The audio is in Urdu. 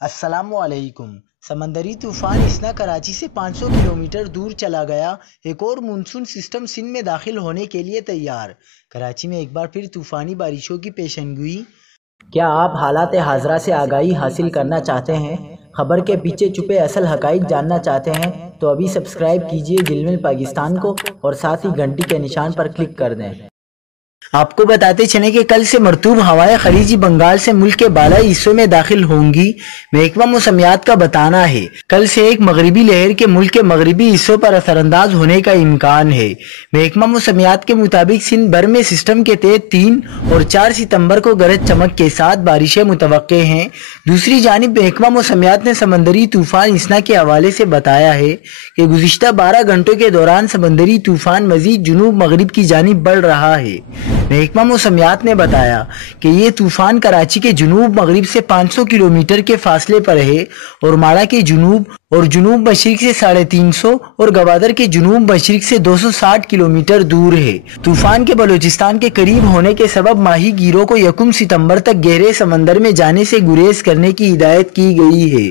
السلام علیکم۔ سمندری طوفان اسنا کراچی سے 500 کلومیٹر دور چلا گیا۔ ایک اور مونسون سسٹم سندھ میں داخل ہونے کے لیے تیار۔ کراچی میں ایک بار پھر طوفانی بارشوں کی پیشنگوئی۔ کیا آپ حالات حاضرہ سے آگاہی حاصل کرنا چاہتے ہیں؟ خبر کے پیچھے چھپے اصل حقائق جاننا چاہتے ہیں تو ابھی سبسکرائب کیجئے دل مل پاکستان کو اور ساتھ ہی گھنٹی کے نشان پر کلک کر دیں۔ آپ کو بتاتے چلیں کہ کل سے مرطوب ہوائیں خلیجی بنگال سے ملک کے بالائی حصوں میں داخل ہوں گی۔ محکمہ موسمیات کا بتانا ہے کل سے ایک مغربی لہر کے ملک کے مغربی حصوں پر اثر انداز ہونے کا امکان ہے۔ محکمہ موسمیات کے مطابق سندھ بھر میں سسٹم کے تحت 3 اور 4 ستمبر کو گرج چمک کے ساتھ بارشیں متوقع ہیں۔ دوسری جانب محکمہ موسمیات نے سمندری طوفان اسنا کے حوالے سے بتایا ہے کہ گزشتہ 12 گھنٹوں کے دوران سمندری طوفان مزید جنوب مغرب کی جانب بڑھ رہا ہے۔ محکمہ موسمیات نے بتایا کہ یہ طوفان کراچی کے جنوب مغرب سے 500 کلومیٹر کے فاصلے پر ہے اور ماڑا کے جنوب اور جنوب مشرق سے 350 اور گوادر کے جنوب مشرق سے 260 کلومیٹر دور ہے۔ طوفان کے بلوچستان کے قریب ہونے کے سبب ماہی گیروں کو 1 ستمبر تک گہرے سمندر میں جانے سے گریز کرنے کی ہدایت کی گئی ہے۔